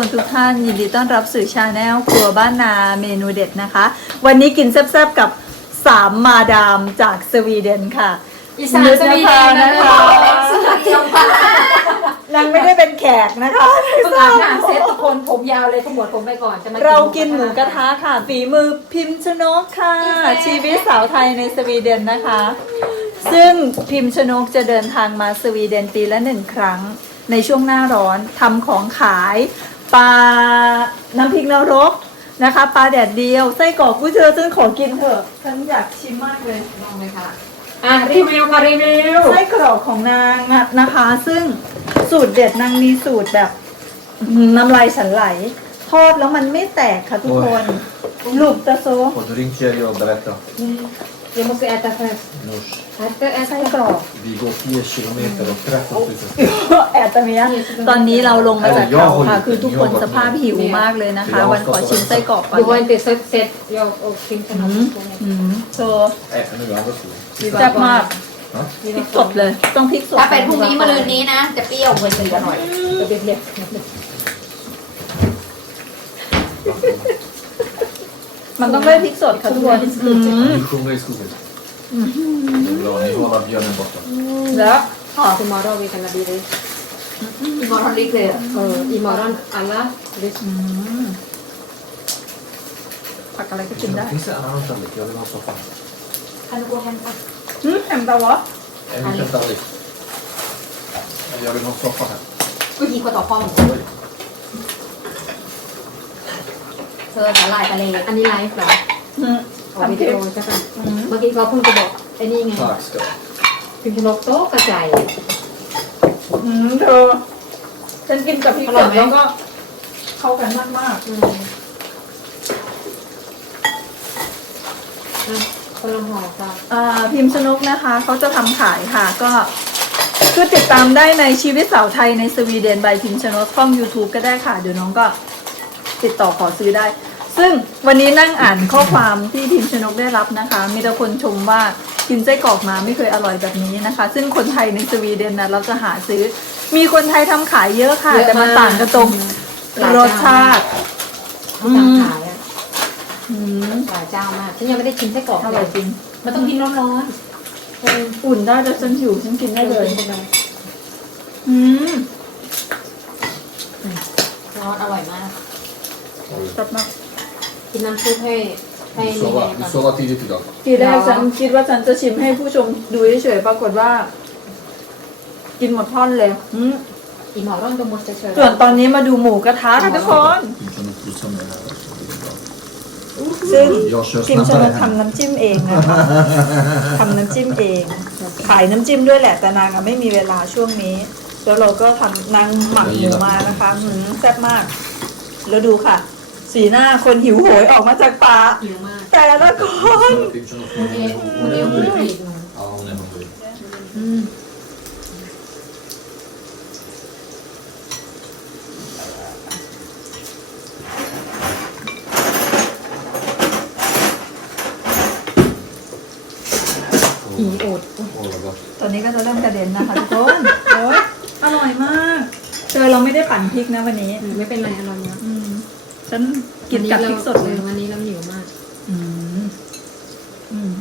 วัสดีค่ะทุกคนทุกท่านยินดีต้อนรับสู่ชาแนลครัวบ้านนาเมนูเด็ดนะคะ วันนี้กินแซ่บๆกับสามมาดามจากสวีเดนค่ะอีสานสวีเดนนะคะสวัสดีค่ะนางไม่ได้เป็นแขกนะคะเพิ่งอาบน้ำเซ็ตทุกคนผมยาวเลยขมวดผมไปก่อนจะมาเรากินหมูกระทะค่ะ ฝีมือพิมพ์ชนกค่ะ ชีวิตสาวไทยในสวีเดนนะคะ ซึ่งพิมพ์ชนกจะเดินทางมาสวีเดนปีละหนึ่งครั้งในช่วงหน้าร้อนทำของขาย ปลาน้ำพริกนรกนะคะปลาแดดเดียวไส้กรอกกุ้ยเจอฉันขอกินเถอะฉันอยากชิมมากเลยลองเลยค่ะอะรีวิวค่ะรีวิวไส้กรอกของนางนะนะคะ ซึ่งสูตรเด็ดนางมีสูตรแบบน้ำลายฉันไหล ทอดแล้วมันไม่แตกค่ะทุกคนลูกตะโซ Och då ringer jag och berättar. เดี๋ย วมาซื้อแอตตาเฟส Nors, แอตเตอร์แอตไส้ไส้กรอก vi går 10 kilometer och 13 000แอบตะเมียตอนนี้เราลงมาจากเขาค่ะ คือทุกคนสภาพหิวมากเลยนะคะ วันขอชิมไส้กรอกก่อดูวันนติดเซ็ตเซ็ตโยกโอ้คิงขนมอืมโชว์ Nej, nu är andra sidan. แซ่บมาก Ja. พริกสดเลย ต้องพริกสดถ้าเป็นพรุ่งนี้มะรืนนี้นะ จะเปรี้ยวกว่านี้หน่อยเด็ดเด็ดมันต้องได้พริกสดค่ะทุกคนอืม Vi sjunger i skogen. Det är bra, ni håller björnen borta. แล้วทูมอร์โรวีกันนะดีเลยอีมอร์ทอลิกเลยอะเอออีมอร์รอนอัลล่าดิสอืมผักอะไรก็กินได้ Finns det en annan tallrik? Jag vill ha soffan. คันโกแฮมปักอืมแฮมตาวะ En liten tallrik. Jag vill ha soffan här. ก็ยีกว่าต่อฟอง Oj. เธอสาหร่ายทะเลอันนี้ไลฟ์เหรอ อืมออกวิทำดีเค้กโอใช่ปะอืมเมื่อกี้เขาเพิ่งจะบอกไอ้นี่ไง Tack ska du ha. พิมพ์ชนกโต๊ะกระจายอืมเธอฉันกินกับพริกอสร่อยดไหม แล้วก็เข้ากันมากอืมอะคนละห่อค่ะ ๆอ่าพิมพ์ชนกนะคะเขาจะทำขายค่ะก็คือติดตามได้ในชีวิตสาวไทยในสวีเดนบายพิมพ์ชนกช่อง YouTube ก็ได้ค่ะ เดี๋ยวน้องก็ติดต่อขอซื้อได้ ซึ่งวันนี้นั่งอ่านข้อความที่พิมพ์ชนกได้รับนะคะ มีแต่คนชมว่ากินไส้กรอกมาไม่เคยอร่อยแบบนี้นะคะ ซึ่งคนไทยในสวีเดนนะเราจะหาซื้อ มีคนไทยทำขายเยอะค่ะ เยอะแต่มันมากต่างกันตรงหลายรเจ้าสชาติที่ตามขายอะอืมหลายเจ้ามากฉันยังไม่ได้ชิมไส้กรอกอร่อยจริงมันต้องกินร้อนๆเอออุ่นได้แต่ฉันหิวฉันกินได้เลยกินไปเลยอืมร้อนอร่อยมาก Oj. จับมาก กินน้ำซุปให้ให้ Du นี่ไง sover, ก่อ du น sover tidigt idag. ทีแรกฉันคิดว่าฉันจะชิมให้ผู้ชมดูเฉยๆปรากฏว่า กินหมดท่อนเลยอืมอีหมอร่อนตัวมดเฉยๆส่วนตอนนี้มาดูหมูกระทะค่ะทุกคน Du kan nog få sömn här. ซึ่ง Jag kör พิมพ์ชน snabbare ก hem. ทำน้ำจิ้มเองนะคะทำน้ำจิ้มเอง ขายน้ำจิ้มด้วยแหละแต่นางอะไม่มีเวลาช่วงนี้ แล้วเราก็ทำนางหมักหมูมานะคะหืมแซ่บมาก แล้วดูค่ะ สีหน้าคนหิวโหยออกมาจากป่าหิวมากแต่ละคน Tim känner มันเอ hon มัน är เอ hungrig. มันอีกหน่อย Ja, hon är hungrig. อืมอีโอด Oj, vad gott. ตอนนี้ก็จะเริ่มกระเด็นนะคะทุกคนโอ้ยอร่อยมาก เจอเราไม่ได้ปั่นพริกนะวันนี้อืมไม่เป็นไรอร่อยเนาะอืม ฉันกินกับพริกสดเลยวันนี้เราหิวมาก อืมอืม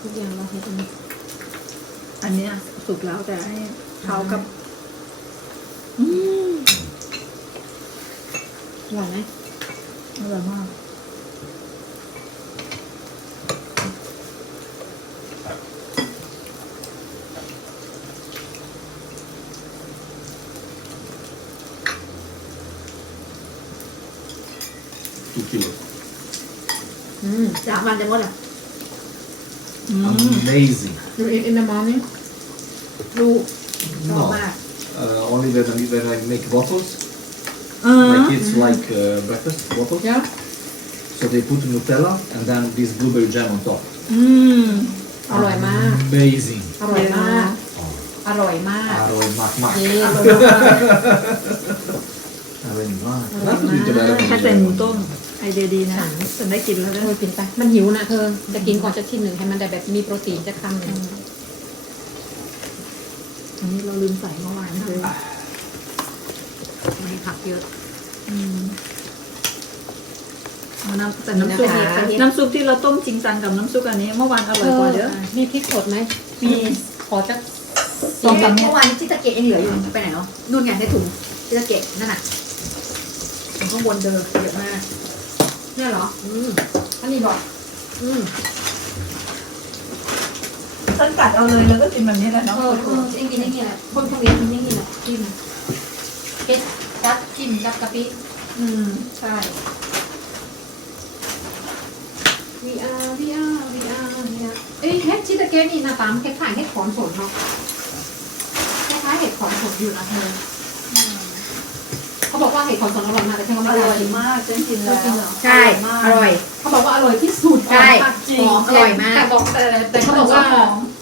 ทุกอย่างเราเห็นอันนี้อันเนี้ยสุกแล้วแต่ให้เขากับ อืมอร่อยไหมอร่อยมาก อืมสามวันจะหมดอะอืม Amazing. you eat in the morning ดูชอบ No. มาก Uh, only when, I- when I make waffles. เออ My kids like uh, breakfast waffles. เยอะ So they put Nutella and then this blueberry jam on top. อืมอร่อยมาก Amazing. อร่อยมาก อร่อยมาก Aroy mak mak. เย้อร่อยมาก Aroy mak. Aroy Varför du inte mak. lärde แค่ mig ใส่หมูต้ม ไอเดียดีนะฉันได้กินแล้วเอด้วอยกินไป มันหิวนะเธอ จะกินก่อนจะชิ้นหนึ่งให้มันได้แบบมีโปรตีนจะคำหนึ่งอันนี้เราลืมใส่เมื่อวานเลยมีผักเยอะอืมเอาน้ำแต่น้ำซุปน้ำซุปที่เราต้มจริงจังกับน้ำซุปอันนี้เมื่อวานอร่อยกว่าเด้อมีพริกสดไหมมีขอจะสองสามเม็ดเมื่อวานที่ตะเกียบยังเหลืออยู่ไปไหนเนาะนู่นไงในถุงที่ตะเกียบนั่นน่ะตรงข้างบนเดิมเยอะมาก เนี่ยเหรอ อืมอันนี้บอกอืมฉันกัดเอาเลยแล้วก็กินแบบนี้แหละเนาะเออเออจริงกินอย่างนี้แหละคนพวกนี้กินอย่างนี้แหละจิ้มเก็ดจัดจิ้มกับกะปิอืม ใช่วีอาร์วีอาร์วีอาร์เนี่ยเอ้ยเห็ดชิตาเกะนี่หนะตามคล้ายๆเห็ดขอนสนเนาะคล้ายๆเห็ดขอนสนอยู่นะเธอ เขาบอกว่าเห็ดขอนสนอร่อยมากแต่ฉันก็อไม่ได้ร่อยกินมากฉันกินแล้วใช่ อร่อย เขาบอกว่าอร่อยที่สุดใช่ จริหงอมอร่อยมาก แต่บอกแต่แต่เขาบอกว่า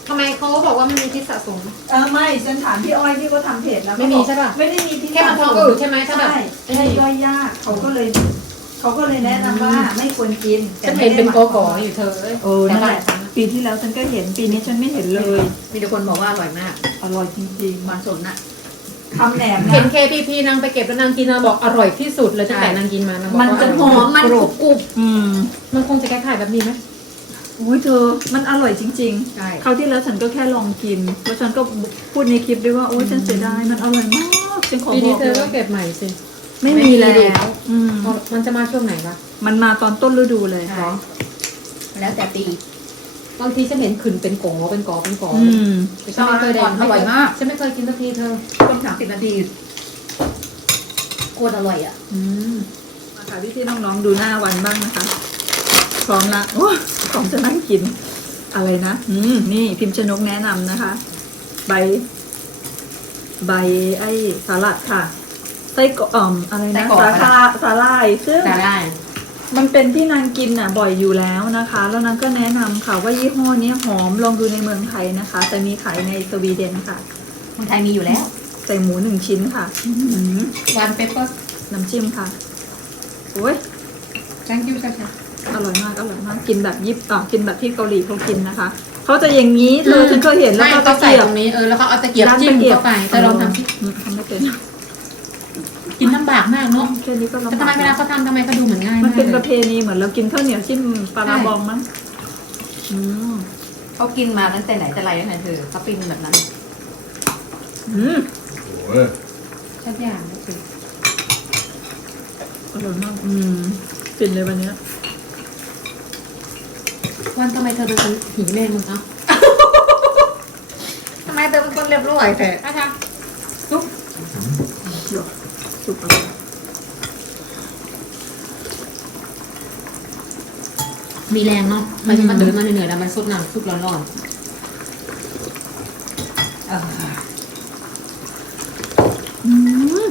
ทำไมเขาบอกว่ามันมีพิษสะสม เออไม่ฉันถามพี่อ้อยที่เขาทำเพจแล้วไม่มีใช่ปะ ไม่ได้มีที่แค่มันท้องอืดใช่ไหมถ้าแบบ ใช่ใช่ย่อยยากเขาก็เลยเขาก็เลยแนะนำว่าไม่ควรกินฉันเห็นเป็นกอกออยู่เธอโอ้นั่นแหละปีที่แล้วฉันก็เห็นปีนี้ฉันไม่เห็นเลย มีแต่คนบอกว่าอร่อยมาก อร่อยจริงมันสนน่ะ ๆทำแหนมเห็นนะ KPP นางไปเก็บแล้วนางกินนางบอกอร่อยที่สุดเลยตั้งแต่นางกินมานางบอกมันว่าจะอหร่ออยมมันกรุบกรุบอืมมันคงจะคล้ายๆแบบนี้ไหม อุ้ยเธอ มันอร่อยจริงใช่ ๆคราวที่แล้วฉันก็แค่ลองกิน แล้วฉันก็พูดในคลิปด้วยว่าโอ้ยฉันเสียดายมันอร่อยมากฉันขอปีบนี้อกเธเลอก็ยเก็บใหม่สิ ไม่มีแล้วอืมเอามันจะมาช่วงไหนวะมันมาตอนต้นฤดูเลย ใช่ แล้วแต่ปี บางทีฉันเห็นขึ้นเป็นกอเป็นกอเป็นกออืมแต่ฉันไม่เคยได้อร่อยมาก ฉันไม่เคยกินสักทีเธอต้มสามสิบนาทีโคตรอร่อยอะอืมมาค่ะพี่ที่น้องๆดูหน้าวันบ้างนะคะพร้อมละโอ้ยพร้อมจะนั่งกิน อะไรนะอืมนี่พิมพ์ชนกแนะนำนะคะ ใบ ใบไอ้สลัดค่ะไส้กรอกอ่อมอะไรไส้นะกรอกสาอะไรคาสาลายซึ่ง แต่ได้ มันเป็นที่นางกินน่ะบ่อยอยู่แล้วนะคะ แล้วนางก็แนะนำค่ะว่ายี่ห้อนี้หอมลองดูในเมืองไทยนะคะ แต่มีขายในสวีเดนค่ะ คนไทยมีอยู่แล้วใส่หมูหนึ่งชิ้นค่ะอื้อหือวันเปเปอร์ น้ำจิ้มค่ะโอ้ย thank you ค่ะอร่อยมากอร่อยมากกินแบบยิบอะกินแบบที่เกาหลีเขากินนะคะเขาจะอย่างนี้เธอฉันเคยเห็นแล้วไม่ก็ต้ตะองใส่เกียตบ รงนี้เออแล้วเขาเอาตะเกียบด้านจิ้มตะเกียบ เข้าไปแต่ลองทำสิ อืมทำไม่เป็น กินลำบากมากเนาะแค่นี้ก็แต่ลำทำไมบากเวลาเขาทำทำไมเขาดูเหมือนง่ายมันมากเป็นปเลระยเพณีเหมือนเรากินข้าวเหนียวจิ้มปลาร้าใช่บองมั้งอืมเขากินมาตั้งแต่ไหนแต่ไรตั้งแต่เธอเขาปิ้งแบบนั้นอืมโอ้ยสักอย่างสิอร่อยมากอืมฟินเลยวันเนี้ยวันทำไมเธอเป็นคนหีแม่มึงเอ้าทำไมเธอเป็นคนเรียบร้อยแต่อาจารย์สุก อร่อยมีแรงเนาะหมายถึงมันเดินมาเหนื่อยๆแล้วมันซุปน้ำซุปร้อนอืม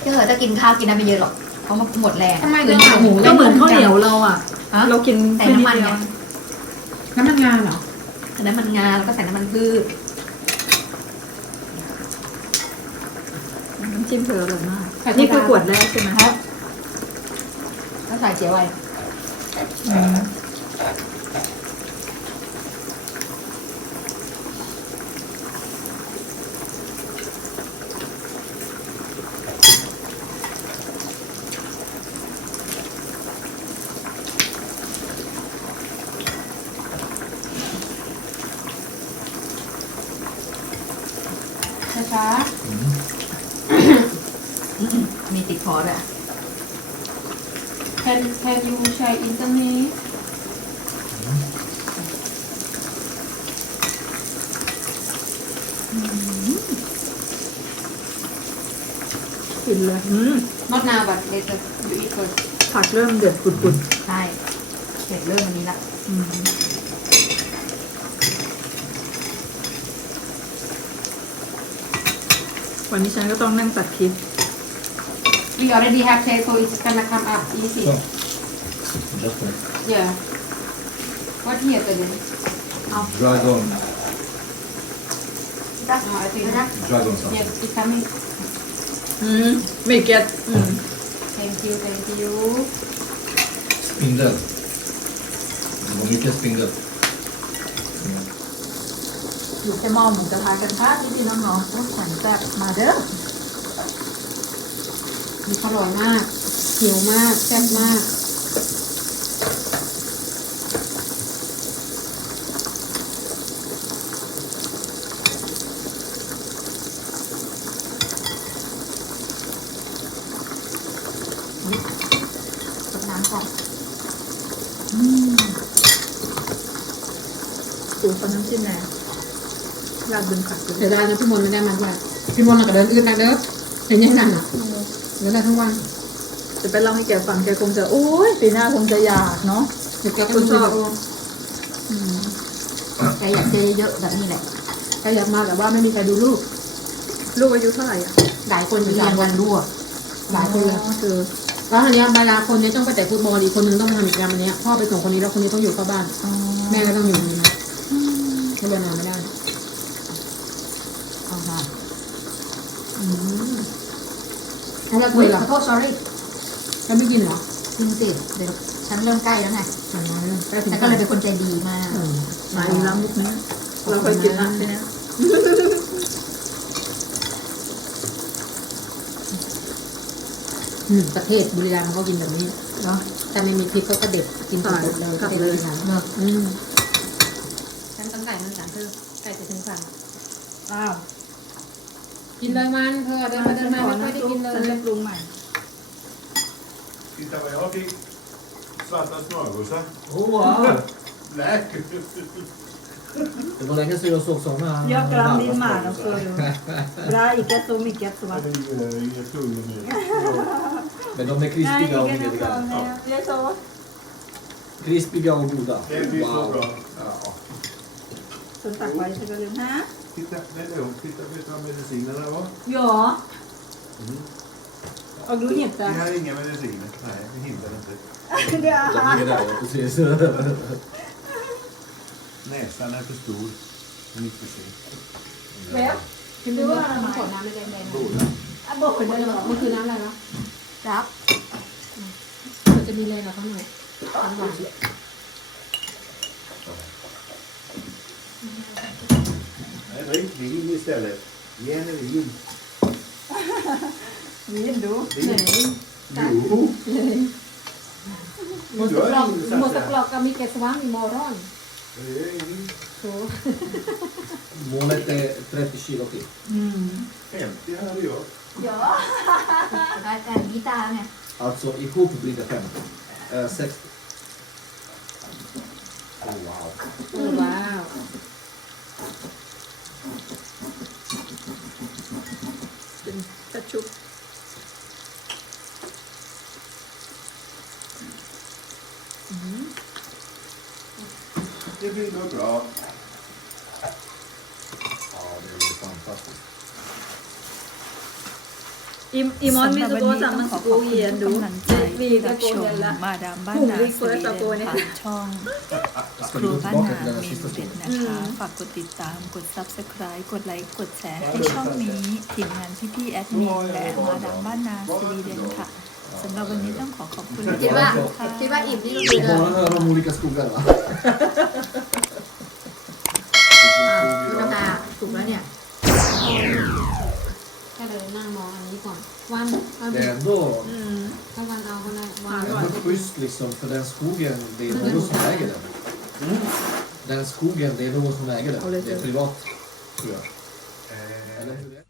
เธอจะกินข้าวกินน้ำไม่เยอะหรอกเพราะมันหมดแรงๆทำไมคืเธออหาหมูก็เหมือนข้าวเหนียวเราอะ ฮะเรากินใส่แค่น้ำมันเดีไงยวน้ำมันงาเหรอใส่น้ำมันงาแล้วก็ใส่น้ำมันพืช น้ำ จิ้มเธออร่อยมาก นี่คือขวดแรกใช่ไหมครับแล้วใส่เจียวไว้อืมช้ามี ติดคอด้วยๆ Can Can you share internet ฟินเลยอืม Not now but later you eat first ผักเริ่มเดือดปุดใช่เสร็จเริ่มอันนี้ละๆอืมวันนี้ฉันก็ต้องนั่งตัดคลิป We already have taste so it's gonna come up easy So. just one. Yeah What here today Dragon, จ้ะ Oh, I think นะ dragon something. Yes it's coming อืมไม่เก็ตอืม Thank you Thank you spindel. Det var mycket spindel. Mm. อยู่แค่หม้อหมูกระทะกันค่ะพี่พี่ๆน้องๆต้องแข็งแซ่บมาเด้อ มีอร่อยมาก หิวมาก แซ่บมากกดน้ำก่อนปูเขาน้ำจิ้มแหนมราดบนผักเลยเสียดายนะพี่มนต์ไม่ได้มาด้วยพี่มนต์เราก็เดินอื่นนะเด้อเห็นยังนั่นอะ เดินได้ทั้งวันจะไปเล่าให้แกฟังแกคงจะโอ้ยปีหน้าคงจะอยากเนาะเดี๋ยวแกก็ดูวิดีโออืมแกอยากเจอเยอะๆแบบนี้แหละแกอยากมาแต่ว่าไม่มีใครดูลูก ลูกอายุเท่าไหร่อะหลายคนเรียนวันรั่วหลายคนเลยอ๋อคือแล้วทีเนี้ยเวลาคนเนี้ยต้องไปแต่ฟุตบอลอีกคนนึงต้องมาทำกิจกรรมอันเนี้ยพ่อไปส่งคนนี้แล้วคนนี้ต้องอยู่เข้าบ้านอ๋อแม่ก็ต้องอยู่นี่นะก็เลยนอนไม่ได้ เอาค่ะ อืม แล้วเราอุ้คุยยขหรออโทษ sorry แกไม่กินเหรอจริงสิเดี๋ยวฉันเริ่มใกล้แล้วไงอืมใกล้ถึงแต่ก็เลยเป็นคนใจดีมากอืมมาอีกแล้วมุกนี้เราเคยกินละไปเนี้ยอืมประเทศบุรีรัมย์เขากินแบบนี้เนาะแต่ไม่มีพริกเขาก็เด็ดกินสดๆเลยตัดเด็ดเลยนะเนาะอืมฉันตั้งไก่มันสั่งเธอไก่จะถึงสั่งอ้าว กินเลยมันเธอเดินมาเดินมาไม่ค่อยได้กินเลฉันยจะปรุงใหม่ Titta vad jag fick. Svarta smörgåsar. Oh, wow. Läker. Det var länge sedan jag såg såna. Jag glömde varma din man smörgåsar. också. Bra, icke så mycket så. Det är inga tungor nu. Men de är Nej, krispiga och ingen är heliga. så. Det är så. Krispiga och goda. Det blir så bra. Ja. ส่วนตัก ไว้ใช่ไหมฮะ Titta, nej, nej, titta, vet du vad medicinerna var? Ja. Mm. Och du Vi hittar. har inga mediciner. Nej, vi hittar inte. Det De är ligger där, ja, precis. Näsan är för stor. Den är inte se. Vem? กินดูว่าน้ำขวดน้ำไม่แดงๆ Båda. Ah, boken är bra. มันคือน้ำ Lindo. Lindo. Museklok, museklok kami ke suami moron. Målet är 30 kilo till. Mm. 50 hade jag. Ja, Alltså ihop blir det 50. Eh, 60. Oh, wow. Oh, wow. ว้าวเป็นกระชุบ Det blir nog bra. Ja, det är fantastiskt. I, imorgon vi สำหรับ ska วัน gå นี้ต้อง samman ขอ och ขอบ gå คุณ igen ทุก då. กำลังใจ Vi ที่ ska รับช gå ม hela. มาดามบ้านนา Hon สวี gick เด först น att gå ner. ผ่านช่อง Ska ครั vi ว gå บ้าน tillbaka นา till den เม sista นูเด็ด stunden? นะคะ ฝากกดติดตาม กด subscribe กดไลค์ กดแชร์ให้ช่องนี้ทีมงานพี่ๆแอดมินและมาดามบ้านนาสวีเดนค่ะสำหรับวันนี้ต้องขอขอบคุณคิดว่าค่ะคิดว่าอิ่มนี่ Vi får bara höra om olika skogar va? คุณน้ำตาถูกแล้วเนี่ยแค่เลยนั่งมองอันนี้ก่อน วันเอา Det ดิ är ändå, อืม ถ้าวันเอาก็ได้วัน ändå schysst liksom för den skogen, det är någon som äger den. Den skogen, det är någon som äger den. Det är privat tror jag. Eh, Eller hur?